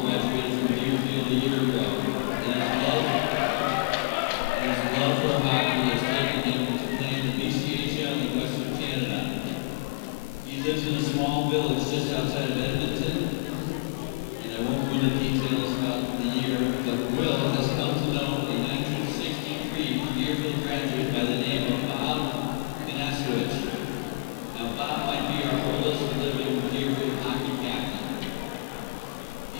Graduated from Deerfield a year ago, and his love for hockey has taken him to play in the BCHL in Western Canada. He lives in a small village just outside of Edmonton, and I won't go into details about the year, but Will has come to know a 1963 Deerfield graduate by the name of Bob Ganasowicz. Now, Bob might be our oldest living Deerfield hockey captain.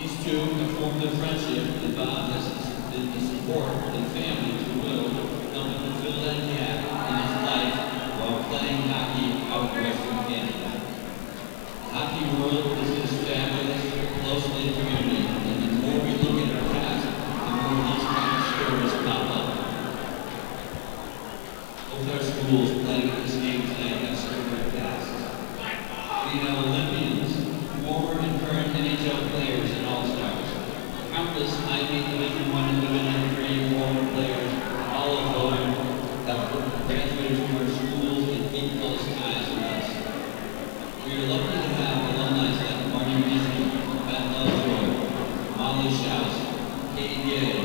These two have formed a friendship, and Bob has been the support and family to Will, helping to fill that gap in his life while playing hockey out in Western Canada. The hockey world is this fabulous, close-knit community, and the more we look at our past, the more these kind of stories pop up. Both our schools playing at this game tonight have storied pasts. We have Olympians, former and current NHL players, and all-stars. Countless Ivy Division I and Division III former players, all of whom have graduated from our schools and keep close ties with us. We are lucky to have alumni like Marty Beasley, Matt Lovejoy, Molly Schaus, Katie Gay,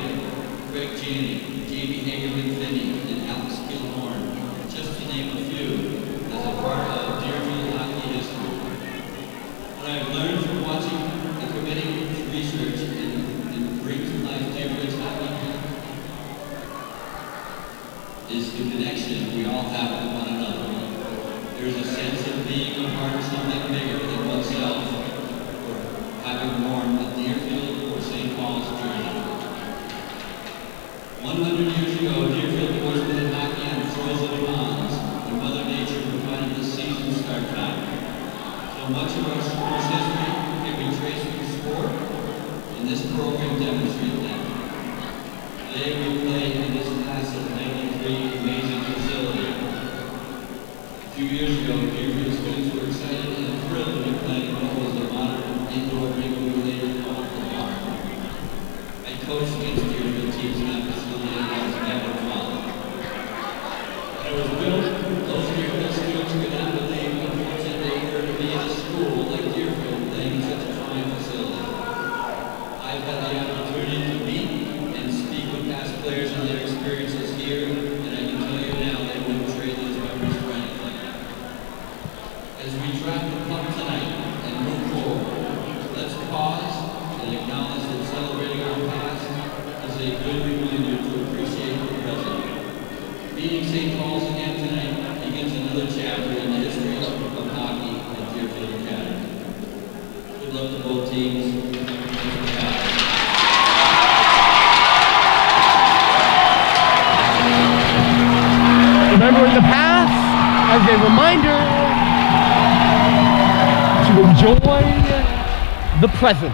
Greg Cheney, Jamie Hagerman-Finney, and Alex Gilhorn, just to name a few, as a part of Deerfield hockey history. What I've learned from watching and committing research in Rink Life Deerfield's hockey is the connection we all have with one another. There's a sense of being a part of something bigger than oneself, or having worn the Deerfield or St. Paul's jersey. 100 years ago, Deerfield boys played hockey on frozen ponds, and Mother Nature provided the season start time. So much of our school's history can be traced through sport, and this program demonstrates that. Today we play in this class of 93 amazing facility. A few years ago, Deerfield students were excited and thrilled to be playing what was a modern indoor rink we later called the bar. I coached against Deerfield teams in that facility and I was never fun. When it was built, those Deerfield students could not believe how fortunate they were to be in a school like Deerfield playing in such a fine facility. I've had the opportunity to meet and speak with past players on their experiences here, and I can tell you now they wouldn't trade those memories for anything. As we drop the puck tonight and move forward, let's pause and acknowledge that celebrating our past is a good reminder to appreciate the present. Meeting St. Paul's again tonight begins another chapter in the history of hockey at Deerfield Academy. Good luck to both teams. Remembering the past as a reminder to enjoy the present.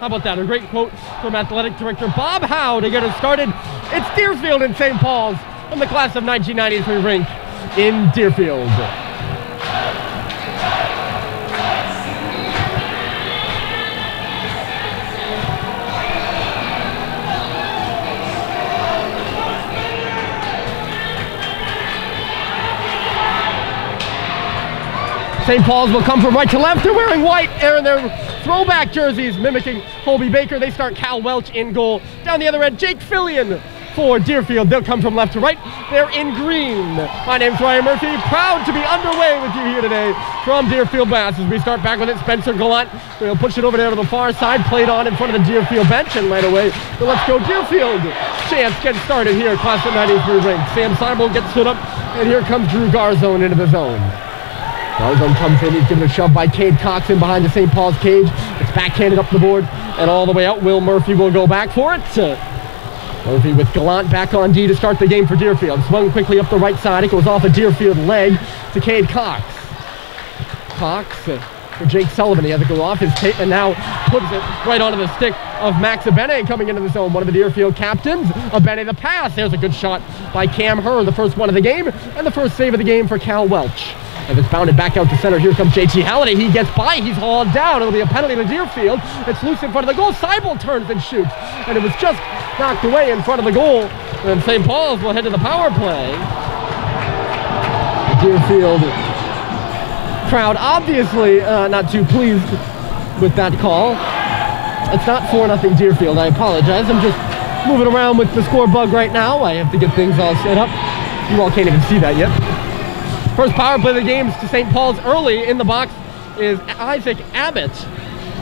How about that? A great quote from Athletic Director Bob Howe to get us started. It's Deerfield and St. Paul's from the class of 1993 rink in Deerfield. St. Paul's will come from right to left. They're wearing white. They're in their throwback jerseys, mimicking Colby Baker. They start Cal Welch in goal. Down the other end, Jake Fillion for Deerfield. They'll come from left to right. They're in green. My name's Ryan Murphy. Proud to be underway with you here today from Deerfield Mass. As we start back with it, Spencer Gallant will push it over there to the far side. Played on in front of the Deerfield bench and right away. So let's go Deerfield. Chance gets started here. Class of 93 rink. Sam Seibel gets stood up. And here comes Drew Garzone into the zone. Garzone comes in, he's given a shove by Cade Cox in behind the St. Paul's cage. It's backhanded up the board and all the way out. Will Murphy will go back for it. Murphy with Gallant back on D to start the game for Deerfield. Swung quickly up the right side. It goes off a Deerfield leg to Cade Cox. Cox for Jake Sullivan. He has to go off his tape and now puts it right onto the stick of Max Abene coming into the zone. One of the Deerfield captains. Abene the pass. There's a good shot by Cam Herr, the first one of the game, and the first save of the game for Cal Welch. As it's bounded back out to center, here comes JT Halliday. He gets by, he's hauled down. It'll be a penalty to Deerfield. It's loose in front of the goal. Seibel turns and shoots, and it was just knocked away in front of the goal. And St. Paul's will head to the power play. The Deerfield crowd obviously not too pleased with that call. It's not 4-0 Deerfield. I apologize. I'm just moving around with the score bug right now. I have to get things all set up. You all can't even see that yet. First power play of the game to St. Paul's. Early in the box is Isaac Abbott,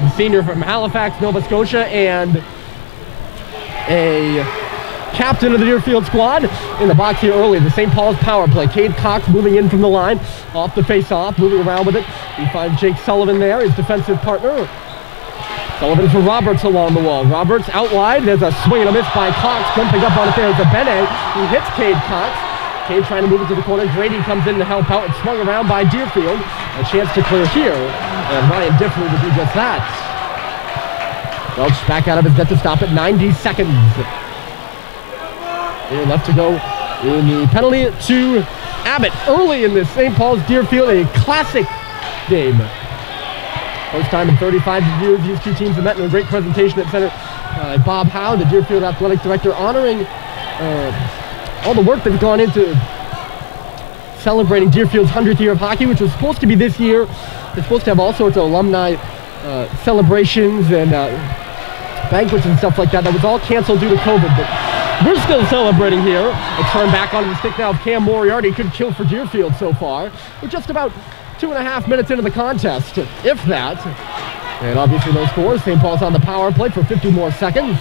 the senior from Halifax, Nova Scotia, and a captain of the Deerfield squad. In the box here early, the St. Paul's power play. Cade Cox moving in from the line, off the face-off, moving around with it. We find Jake Sullivan there, his defensive partner. Sullivan for Roberts along the wall. Roberts out wide. There's a swing and a miss by Cox. Jumping up on it there is Abene. He hits Cade Cox. Cade trying to move it to the corner. Grady comes in to help out. It's swung around by Deerfield. A chance to clear here. And Ryan Diffley will do just that. Welch back out of his net to stop it. 90 seconds. And left to go in the penalty to Abbott. Early in this St. Paul's Deerfield, a classic game. First time in 35 years these two teams have met in a great presentation at center. Bob Howe, the Deerfield Athletic Director, honoring all the work that's gone into celebrating Deerfield's 100th year of hockey, which was supposed to be this year. They're supposed to have all sorts of alumni celebrations and banquets and stuff like that. That was all canceled due to COVID, but we're still celebrating here. It's turned back onto the stick now of Cam Moriarty. Good kill for Deerfield so far. We're just about 2.5 minutes into the contest, if that. And obviously no scores. St. Paul's on the power play for 50 more seconds.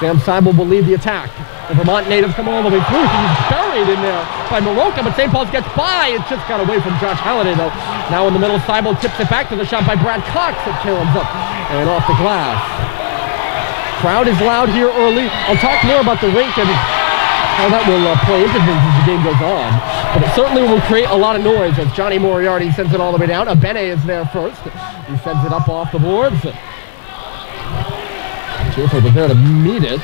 Sam Seibel will lead the attack. The Vermont native come all the way through. He's buried in there by Moroka, but St. Paul's gets by. It just got away from Josh Halliday, though. Now in the middle, Seibel tips it back to the shot by Brad Cox that kills up and off the glass. Crowd is loud here early. I'll talk more about the rink and how that will play into things as the game goes on. But it certainly will create a lot of noise as Johnny Moriarty sends it all the way down. Abene is there first. He sends it up off the boards. Deerfield was there to meet it.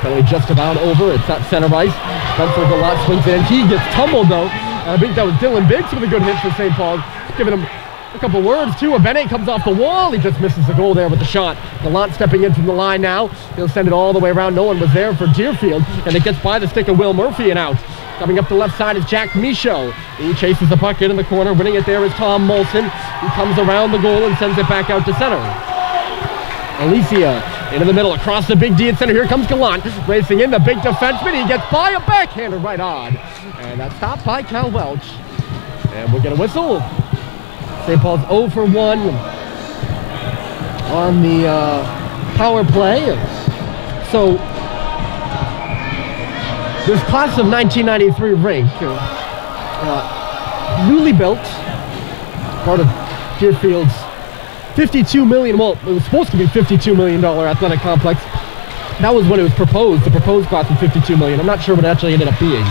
Penalty just about over. It's at center ice. Spencer Gallant swings in. He gets tumbled though. I think that was Dylan Biggs with a good hit for St. Paul. Giving him a couple words too. Abene comes off the wall. He just misses the goal there with the shot. Gallant stepping in from the line now. He'll send it all the way around. No one was there for Deerfield. And it gets by the stick of Will Murphy and out. Coming up the left side is Jack Michaud. He chases the puck in the corner. Winning it there is Tom Molson. He comes around the goal and sends it back out to center. Alicia into the middle, across the big D at center. Here comes Gallant, racing in the big defenseman. He gets by a backhander right on. And that's stopped by Cal Welch. And we'll get a whistle. St. Paul's 0 for 1 on the power play. So, this class of 1993 rink, newly built, part of Deerfield's $52 million, well, it was supposed to be $52 million athletic complex. That was when it was proposed. The proposed cost was $52 million. I'm not sure what it actually ended up being.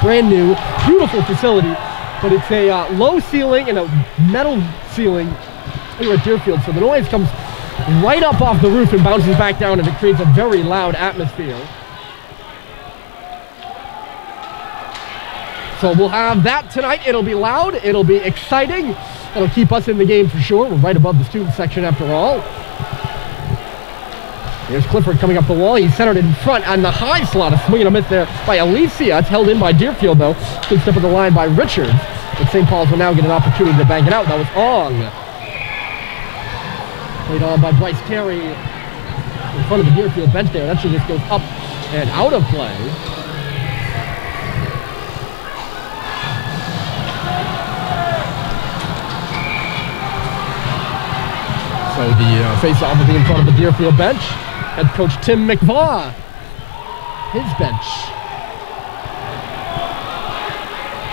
Brand new, beautiful facility, but it's a low ceiling and a metal ceiling here at Deerfield. So the noise comes right up off the roof and bounces back down, and it creates a very loud atmosphere. So we'll have that tonight. It'll be loud, it'll be exciting. It'll keep us in the game for sure. We're right above the student section after all. Here's Clifford coming up the wall. He's centered in front on the high slot. A swing and a miss there by Alicia. It's held in by Deerfield though. Good step of the line by Richards. But St. Paul's will now get an opportunity to bank it out. That was Ong. Played on by Bryce Terry in front of the Deerfield bench there. That should just goes up and out of play. So the face-off will be in front of the Deerfield bench. Head coach Tim McVaugh, his bench.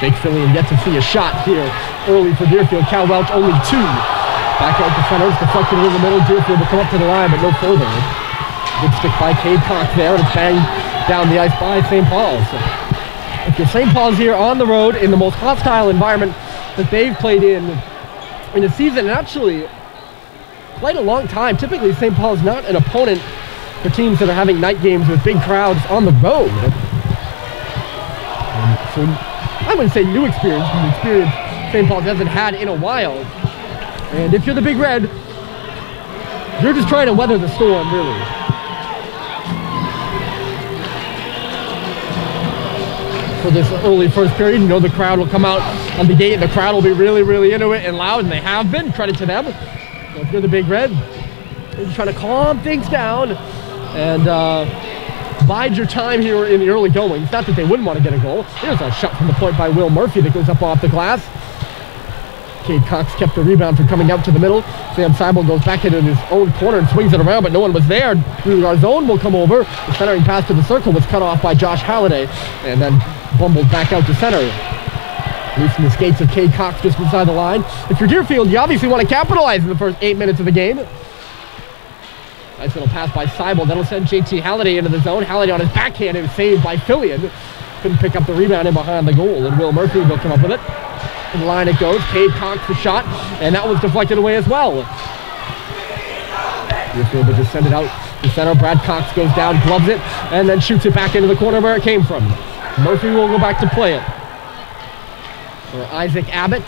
Jake Fillion yet to see a shot here early for Deerfield. Cal Welch only 2. Back out to center, deflected in the middle. Deerfield will come up to the line, but no further. Good stick by Cade Cox there, and it's banged down the ice by St. Paul's. If you're St. Paul's here on the road in the most hostile environment that they've played in a season, and actually quite a long time. Typically, St. Paul's not an opponent for teams that are having night games with big crowds on the road. So I wouldn't say new experience, but experience St. Paul's hasn't had in a while. And if you're the Big Red, you're just trying to weather the storm, really. For this early first period, you know the crowd will come out on the gate, and the crowd will be really, really into it and loud, and they have been. Credit to them. So if you're the Big Red, you're just trying to calm things down and bide your time here in the early going. It's not that they wouldn't want to get a goal. Here's a shot from the point by Will Murphy that goes up off the glass. Cade Cox kept the rebound from coming out to the middle. Sam Seibel goes back into his own corner and swings it around, but no one was there. Our zone will come over. The centering pass to the circle was cut off by Josh Halliday, and then bumbled back out to center. Loosing the skates of Cade Cox just inside the line. If you're Deerfield, you obviously want to capitalize in the first 8 minutes of the game. Nice little pass by Seibel. That'll send JT Halliday into the zone. Halliday on his backhand. It was saved by Fillion. Couldn't pick up the rebound in behind the goal, and Will Murphy will come up with it. In the line it goes. Cade Cox the shot, and that was deflected away as well. Deerfield will just send it out to center. Brad Cox goes down, gloves it, and then shoots it back into the corner where it came from. Murphy will go back to play it for Isaac Abbott.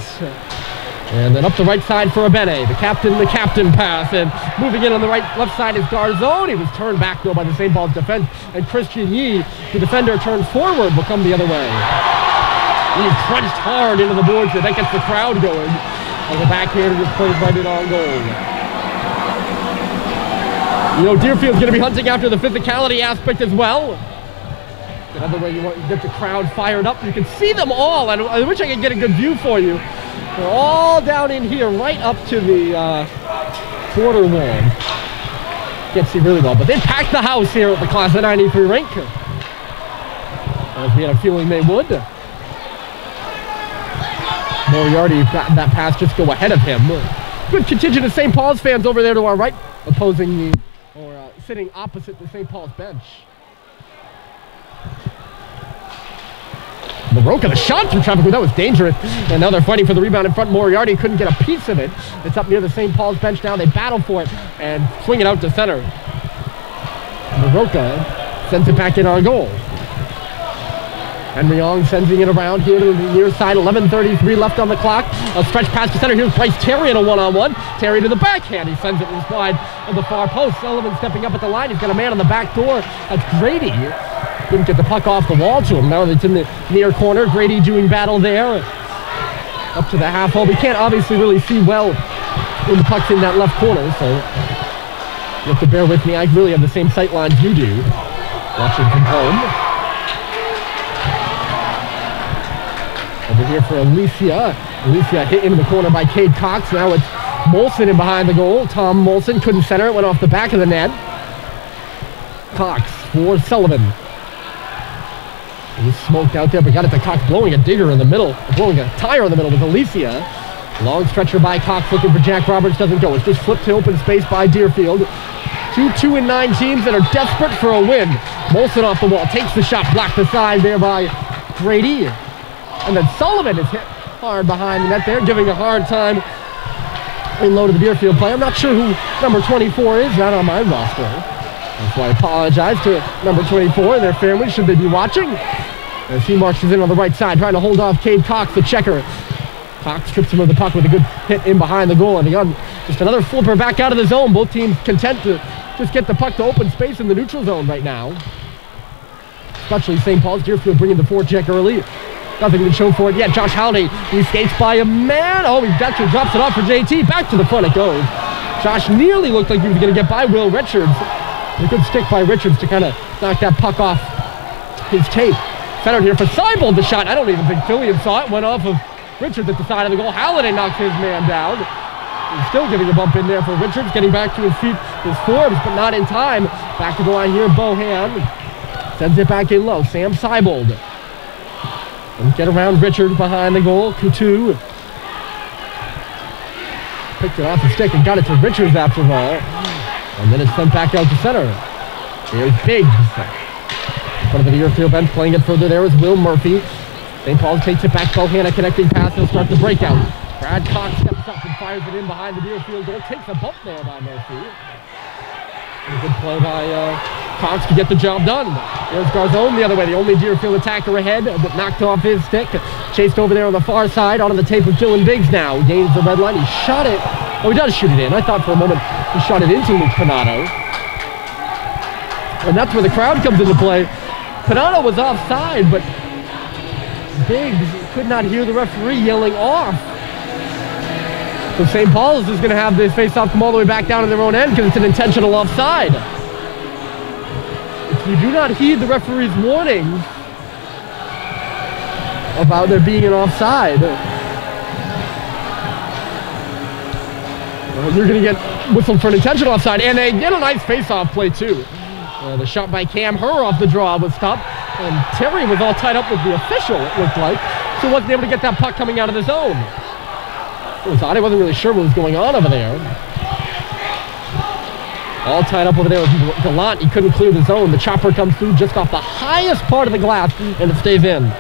And then up the right side for Abene. The captain pass, and moving in on the left side is Garzone. He was turned back though by the St. Paul's defense, and Christian Yee, the defender, turns forward, will come the other way. He crunched hard into the boards here. That gets the crowd going. And the backhander just plays right in on goal. You know, Deerfield's going to be hunting after the physicality aspect as well. Another way you want to get the crowd fired up. You can see them all. I wish I could get a good view for you. They're all down in here, right up to the quarter wall. Can't see really well, but they packed the house here at the Class of '93 rink, as we had a feeling they would. Moriarty got that pass just go ahead of him. Good contingent of St. Paul's fans over there to our right, opposing the, or sitting opposite the St. Paul's bench. Maroka, the shot from traffic, that was dangerous. And now they're fighting for the rebound in front. Moriarty couldn't get a piece of it. It's up near the St. Paul's bench now. They battle for it and swing it out to center. Maroka sends it back in on goal. Henry Ong sending it around here to the near side. 11:33 left on the clock. A stretch pass to center. Here's Bryce Terry in a one-on-one. Terry to the backhand. He sends it in wide of the far post. Sullivan stepping up at the line. He's got a man on the back door. That's Grady. Couldn't get the puck off the wall to him. Now it's in the near corner. Grady doing battle there. Up to the half hole. We can't obviously really see well when the puck's in that left corner, so you have to bear with me. I really have the same sight lines you do, watching from home. Over here for Alicia. Alicia hit into the corner by Cade Cox. Now it's Molson in behind the goal. Tom Molson couldn't center it. Went off the back of the net. Cox for Sullivan. He was smoked out there, but got it to Cox, blowing a digger in the middle. Blowing a tire in the middle with Alicia. Long stretcher by Cox, looking for Jack Roberts. Doesn't go. It's just flipped to open space by Deerfield. 2-2-9 teams that are desperate for a win. Molson off the wall. Takes the shot. Blocked aside there by Grady. And then Sullivan is hit hard behind the net there, giving a hard time in low to the Deerfield play. I'm not sure who number 24 is, not on my roster. That's why I apologize to number 24 and their family, should they be watching. As he marches in on the right side, trying to hold off Cade Cox, the checker. Cox trips him with the puck with a good hit in behind the goal. And again, just another flipper back out of the zone. Both teams content to just get the puck to open space in the neutral zone right now. Especially St. Paul's. Deerfield bringing the forecheck early. Nothing to show for it yet. Josh Halliday, he skates by a man. Oh, he actually drops it off for JT. Back to the front it goes. Josh nearly looked like he was going to get by Will Richards. A good stick by Richards to kind of knock that puck off his tape. Centered here for Seibel, the shot. I don't even think Fillion saw it. Went off of Richards at the side of the goal. Halliday knocks his man down. He's still getting a bump in there for Richards. Getting back to his feet is Forbes, but not in time. Back to the line here, Bohan. Sends it back in low. Sam Seibel. And get around Richards behind the goal. Coutu picked it off the stick and got it to Richards after all. And then it's sent back out to center. Here's Biggs. One of the Deerfield bench playing it further there is Will Murphy. St. Paul takes it back, Bohanna connecting pass, he'll start the breakout. Brad Cox steps up and fires it in behind the Deerfield goal. Takes a bump there by Murphy. A good play by Cox to get the job done. Here's Garzone the other way, the only Deerfield attacker ahead, but knocked off his stick. Chased over there on the far side, onto the tape of Dylan Biggs now. Gains the red line, he shot it. Oh, he does shoot it in. I thought for a moment he shot it into Luke Panato. And that's where the crowd comes into play. Panato was offside, but Biggs could not hear the referee yelling off. So St. Paul's is going to have this face-off come all the way back down to their own end because it's an intentional offside. If you do not heed the referee's warnings about there being an offside, you're going to get whistled for an intentional offside. And they get a nice face-off play, too. The shot by Cam Herr off the draw was stopped. And Terry was all tied up with the official, it looked like. So wasn't able to get that puck coming out of the zone. It was odd. I wasn't really sure what was going on over there. All tied up over there with Gallant. He couldn't clear the zone. The chopper comes through just off the highest part of the glass, and it stays in.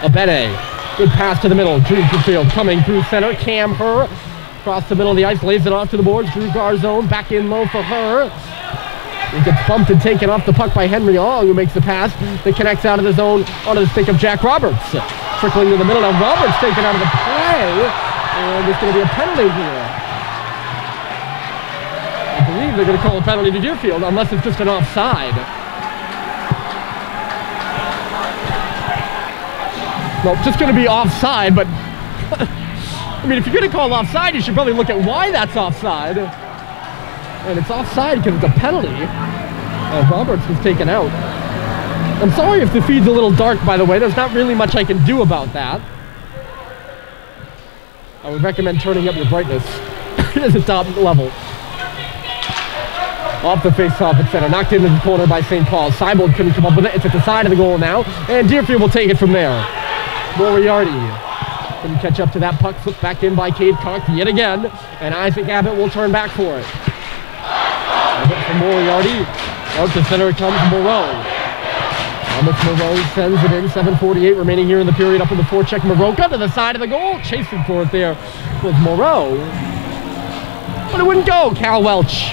Abede. Good pass to the middle. Deerfield coming through center. Cam Herr across the middle of the ice. Lays it off to the boards. Drew Garzone back in low for Herr. He gets bumped and taken off the puck by Henry Ong, who makes the pass that connects out of the zone onto the stick of Jack Roberts. Trickling to the middle. Now Roberts taken out of the play. And there's going to be a penalty here. I believe they're going to call a penalty to Deerfield, unless it's just an offside. No, just going to be offside, but I mean, if you're going to call offside, you should probably look at why that's offside. And it's offside because it's a penalty. Roberts was taken out. I'm sorry if the feed's a little dark, by the way. There's not really much I can do about that. I would recommend turning up your brightness to the top level. Off the face-off at center. Knocked into the corner by St. Paul. Seibold couldn't come up with it. It's at the side of the goal now. And Deerfield will take it from there. Moriarty couldn't catch up to that puck. Flipped back in by Cade Cox yet again. And Isaac Abbott will turn back for it. Abbott for Moriarty. Out to center it comes Moreau. Thomas Moreau sends it in. 7:48 remaining here in the period. Up in the forecheck. Maroka to the side of the goal. Chasing for it there was Moreau. But it wouldn't go. Cal Welch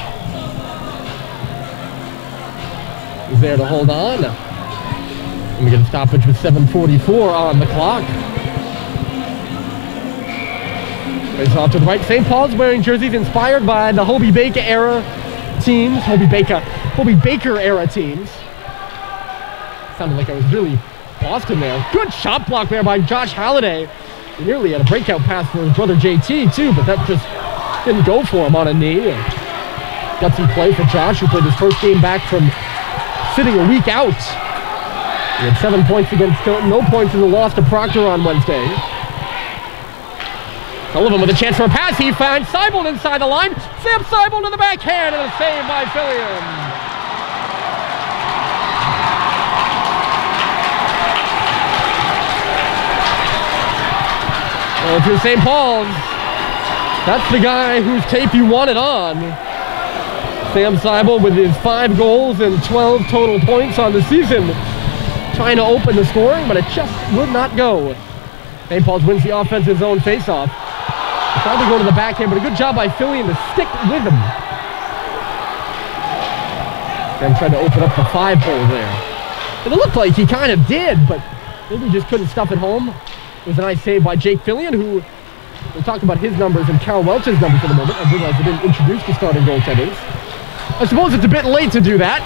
is there to hold on. And we get a stoppage with 7:44 on the clock. Face off to the right. St. Paul's wearing jerseys inspired by the Hobie Baker era teams. Hobie Baker era teams. Sounded like I was really Boston there. Good shot block there by Josh Halliday. He nearly had a breakout pass for his brother JT too, but that just didn't go for him on a knee. Got some play for Josh, who played his first game back from sitting a week out. He had 7 points against Tilton, no points in the loss to Proctor on Wednesday. Sullivan with a chance for a pass. He finds Seibold inside the line. Sam Seibold to the backhand and a save by Fillion. Well, if you're St. Paul's, that's the guy whose tape you wanted on. Sam Seibold with his 5 goals and 12 total points on the season. Trying to open the scoring, but it just would not go. St. Paul's wins the offensive zone faceoff. Tried to go to the backhand, but a good job by Fillion to stick with him. Sam tried to open up the 5-hole there. And it looked like he kind of did, but maybe he just couldn't stuff it home. It was a nice save by Jake Fillion, who we'll talk about his numbers and Cal Welch's numbers in a moment. I realize I didn't introduce the starting goaltenders. I suppose it's a bit late to do that.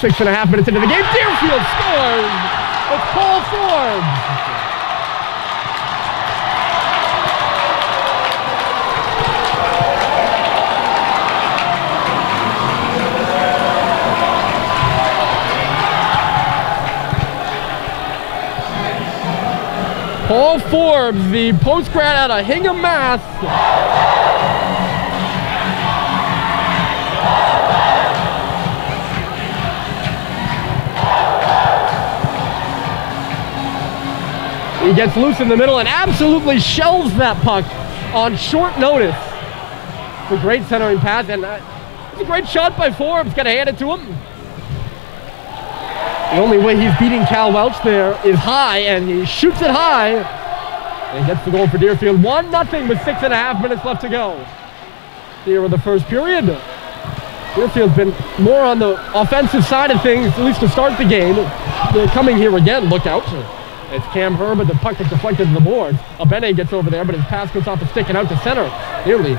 6.5 minutes into the game, Deerfield scores! It's Paul Forbes! Paul Forbes, the post-grad out of Hingham, Mass. He gets loose in the middle and absolutely shells that puck on short notice. It's a great centering pass, and it's a great shot by Forbes. Got to hand it to him. The only way he's beating Cal Welch there is high, and he shoots it high and gets the goal for Deerfield. 1-0 with 6.5 minutes left to go here in the first period. Deerfield's been more on the offensive side of things, at least to start the game. They're coming here again. Look out. It's Cam Herb, but the puck is deflected to the boards. Abene gets over there, but his pass goes off the stick and out to center. Nearly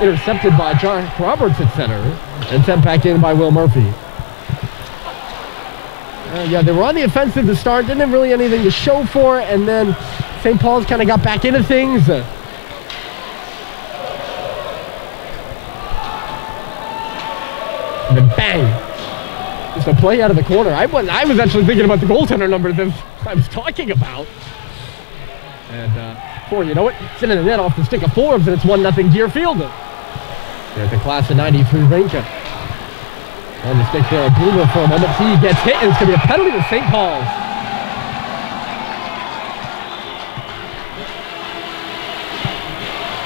intercepted by John Roberts at center and sent back in by Will Murphy. Yeah, they were on the offensive to start, didn't have really anything to show for it, and then St. Paul's kind of got back into things. And then bang! Just a play out of the corner. I was actually thinking about the goaltender number that I was talking about. And before you know it, it's into the net off the stick of Forbes, and it's 1-0 Deerfield. There's the class of '93 Rink. On the stick there, Bloomer for a moment. He gets hit, and it's going to be a penalty to St. Paul's.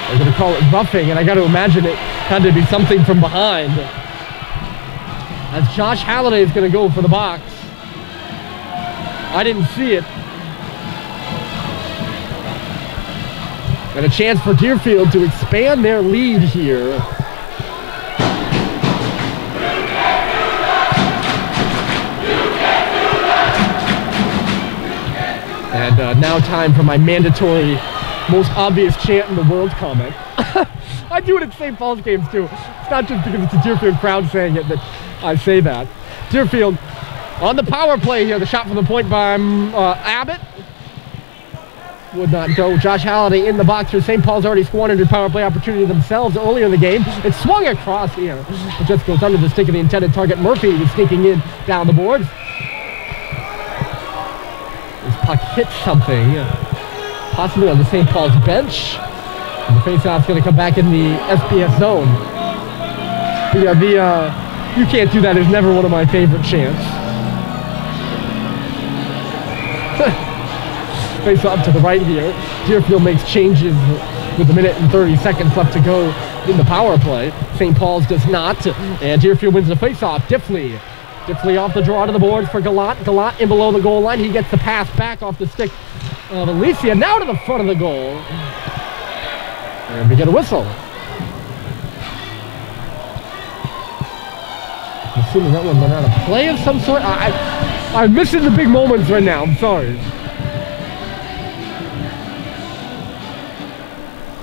They're going to call it roughing, and I got to imagine it had to be something from behind. As Josh Halliday is going to go for the box. I didn't see it. And a chance for Deerfield to expand their lead here. And now time for my mandatory, most obvious chant in the world comment. I do it at St. Paul's games too. It's not just because it's a Deerfield crowd saying it that I say that. Deerfield on the power play here. The shot from the point by Abbott. Would not go. Josh Halliday in the box here. St. Paul's already squandered a power play opportunity themselves earlier in the game. It swung across here. It just goes under the stick of the intended target. Murphy was sneaking in down the boards. This puck hits something, possibly on the St. Paul's bench. And the faceoff's going to come back in the SPS zone. Yeah, you can't do that is never one of my favorite chants. Face off to the right here. Deerfield makes changes with 1 minute and 30 seconds left to go in the power play. St. Paul's does not, and Deerfield wins the face-off. Diffley off the draw to the boards for Gallant. Gallant in below the goal line. He gets the pass back off the stick of Alicia. Now to the front of the goal. And we get a whistle. I'm assuming that one went out of play of some sort. I'm missing the big moments right now. I'm sorry.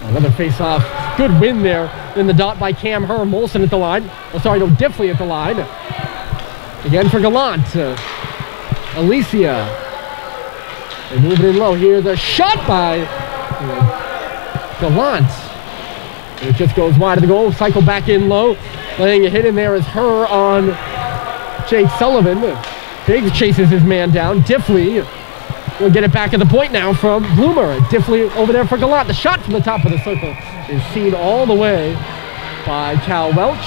Another face-off. Good win there in the dot by Cam Herm. Molson at the line. Oh, sorry, no, Diffley at the line. Again for Gallant. Alicia. They move it in low. Here's a shot by Gallant. And it just goes wide of the goal. Cycle back in low. Laying a hit in there is her on Jake Sullivan. Biggs chases his man down. Diffley will get it back at the point now from Bloomer. Diffley over there for Gallant. The shot from the top of the circle is seen all the way by Cal Welch.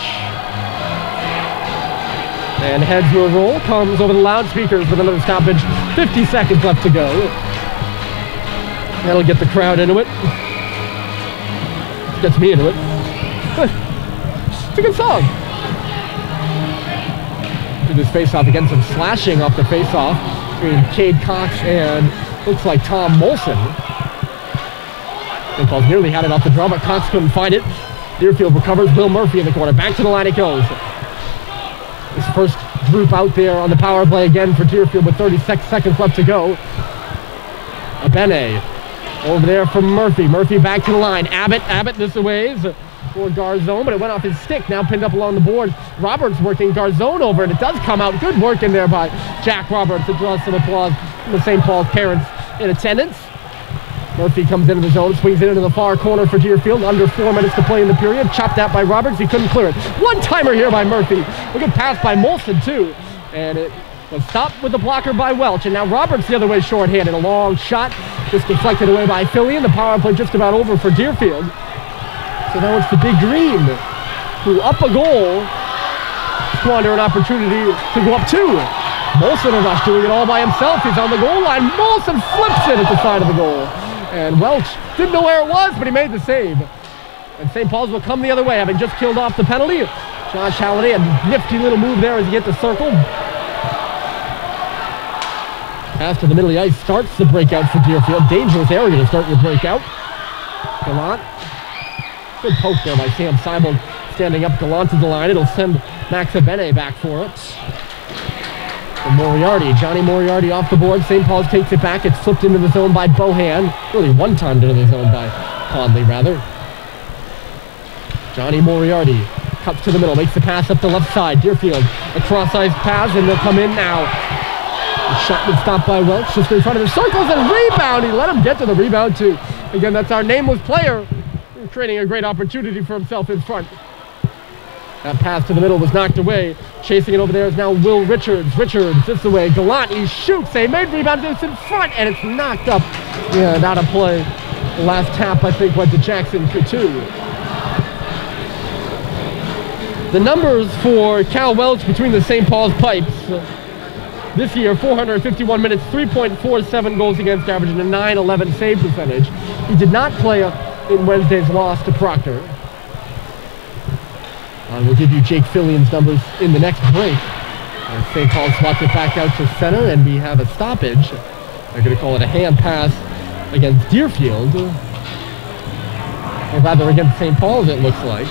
And heads will roll. Comes over the loudspeakers with another stoppage. 50 seconds left to go. That'll get the crowd into it. Gets me into it. It's a good song. Do this face-off again. Some slashing off the face-off between Cade Cox and looks like Tom Molson. St. Paul's nearly had it off the draw, but Cox couldn't find it. Deerfield recovers. Will Murphy in the corner. Back to the line it goes. This first group out there on the power play again for Deerfield with 36 seconds left to go. Abene over there from Murphy. Murphy back to the line. Abbott this ways for Garzone, but it went off his stick. Now pinned up along the board. Roberts working Garzone over, and it does come out. Good work in there by Jack Roberts. It draws some applause from the St. Paul's parents in attendance. Murphy comes into the zone, swings it into the far corner for Deerfield. Under 4 minutes to play in the period. Chopped out by Roberts. He couldn't clear it. One-timer here by Murphy. A good pass by Molson, too. And it was stopped with the blocker by Welch. And now Roberts the other way short-handed. A long shot just deflected away by Philly. And the power play just about over for Deerfield. So now it's the Big Green who up a goal. Squander an opportunity to go up 2. Molson a rush doing it all by himself. He's on the goal line. Molson flips it at the side of the goal. And Welch didn't know where it was, but he made the save. And St. Paul's will come the other way, having just killed off the penalty. Josh Halliday, a nifty little move there as he hit the circle. Pass to the middle of the ice starts the breakout for Deerfield. Dangerous area to start your breakout. Gallant. Good poke there by Sam Seibel. Standing up Gallant to the line. It'll send Max Abene back for it. And Moriarty. Johnny Moriarty off the board. St. Paul's takes it back. It's flipped into the zone by Bohan. Really one time into the zone by Conley, rather. Johnny Moriarty cuts to the middle. Makes the pass up the left side. Deerfield. A cross-ice pass, and they'll come in now. The shot was stopped by Welch, just in front of the circles, and rebound. He let him get to the rebound too. Again, that's our nameless player, creating a great opportunity for himself in front. That pass to the middle was knocked away. Chasing it over there is now Will Richards. Richards this away. Gallant, he shoots. They made rebound. It's in front, and it's knocked up. Yeah, not a play. The last tap, I think, went to Jackson Couture. The numbers for Cal Welch between the St. Paul's Pipes. This year, 451 minutes, 3.47 goals against average, and a .911 save percentage. He did not play in Wednesday's loss to Proctor. We'll give you Jake Fillion's numbers in the next break. St. Paul swats it back out to center, and we have a stoppage. They're going to call it a hand pass against Deerfield. Or rather, against St. Paul's, it looks like.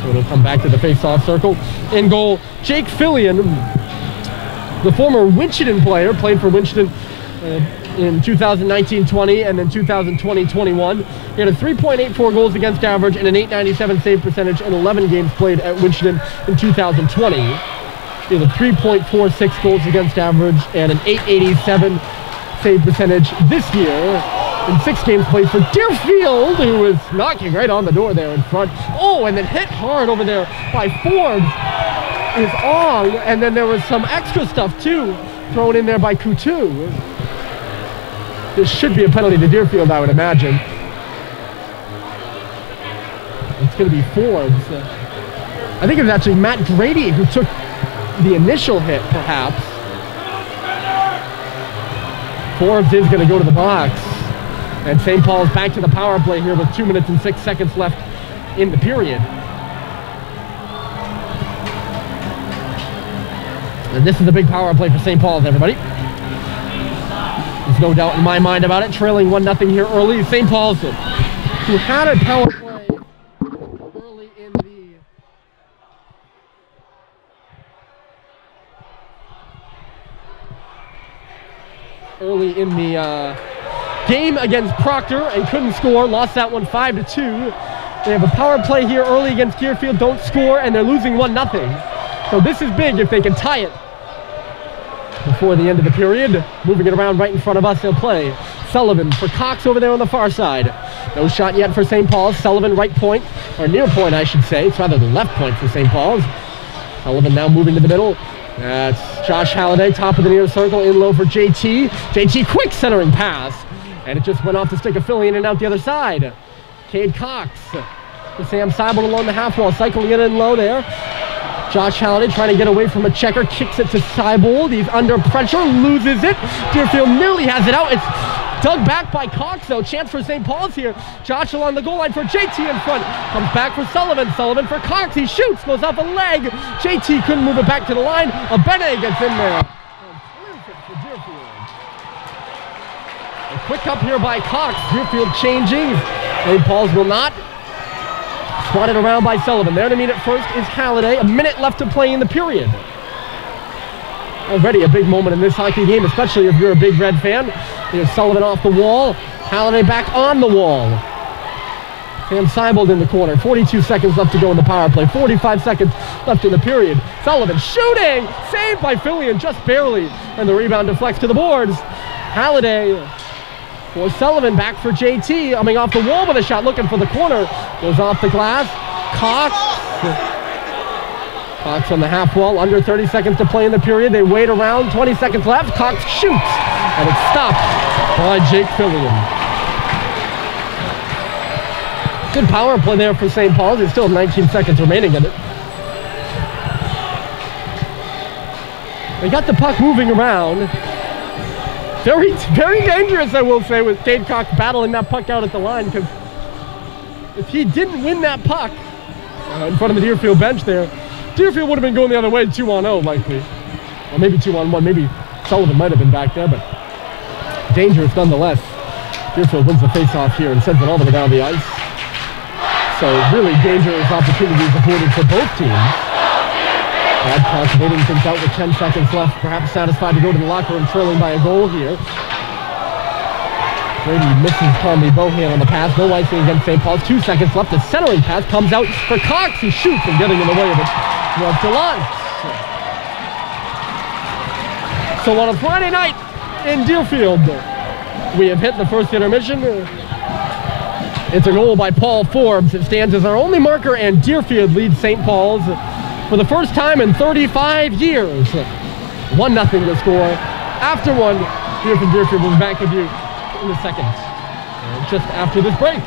So it'll come back to the face-off circle. In goal, Jake Fillion, the former Winchendon player, played for Winchendon in 2019-20 and then 2020-21. He had a 3.84 goals against average and an .897 save percentage in 11 games played at Winchendon in 2020. He had a 3.46 goals against average and an .887 save percentage this year in 6 games played for Deerfield, who is knocking right on the door there in front. Oh, and then hit hard over there by Forbes. Is on, and then there was some extra stuff too thrown in there by Couture. This should be a penalty to Deerfield, I would imagine. It's going to be Forbes. I think it was actually Matt Grady who took the initial hit, perhaps. Forbes is going to go to the box, and St. Paul's back to the power play here with 2 minutes and 6 seconds left in the period. And this is a big power play for St. Paul's, everybody. There's no doubt in my mind about it. Trailing 1-0 here early. St. Paul's, who had a power play early in the game against Proctor and couldn't score. Lost that one 5-2. They have a power play here early against Deerfield. Don't score, and they're losing 1-0. So this is big if they can tie it before the end of the period. Moving it around right in front of us, they'll play Sullivan for Cox over there on the far side. No shot yet for St. Paul's. Sullivan right point, or near point I should say. It's rather the left point for St. Paul's. Sullivan now moving to the middle. That's Josh Halliday, top of the near circle, in low for JT. JT, quick centering pass, and it just went off the stick of Philly in and out the other side. Cade Cox to Sam Seibel along the half wall, cycling it in low there. Josh Halliday trying to get away from a checker, kicks it to Seibel. He's under pressure, loses it. Deerfield nearly has it out. It's dug back by Cox, though. Chance for St. Paul's here. Josh along the goal line for JT in front. Comes back for Sullivan. Sullivan for Cox. He shoots, goes off a leg. JT couldn't move it back to the line. Abene gets in there. A quick up here by Cox. Deerfield changing. St. Paul's will not. Swatted around by Sullivan. There to meet it first is Halliday. A minute left to play in the period. Already a big moment in this hockey game, especially if you're a big Red fan. Here's Sullivan off the wall. Halliday back on the wall. Sam Seibel in the corner. 42 seconds left to go in the power play. 45 seconds left in the period. Sullivan shooting! Saved by Fillion, just barely. And the rebound deflects to the boards. Halliday for Sullivan, back for JT, coming off the wall with a shot, looking for the corner. Goes off the glass. Cox on the half wall, under 30 seconds to play in the period. They wait around, 20 seconds left. Cox shoots, and it's stopped by Jake Fillion. Good power play there for St. Paul's. There's still 19 seconds remaining in it. They got the puck moving around. Very, very dangerous, I will say, with Cade Cox battling that puck out at the line, because if he didn't win that puck in front of the Deerfield bench there, Deerfield would have been going the other way 2-on-0 likely. Or maybe 2-on-1, maybe Sullivan might have been back there, but dangerous nonetheless. Deerfield wins the face-off here and sends it all the way down the ice. So really dangerous opportunities afforded for both teams. Adcock waiting things out with 10 seconds left, perhaps satisfied to go to the locker room trailing by a goal here. Brady misses Conley Bohan on the pass. No icing against St. Paul's. 2 seconds left. The centering pass comes out for Cox. He shoots and getting in the way of it was DeLance. So on a Friday night in Deerfield, we have hit the first intermission. It's a goal by Paul Forbes. It stands as our only marker, and Deerfield leads St. Paul's for the first time in 35 years. 1-0 the score. After one, Deerfield will be back with you in a second, just after this break.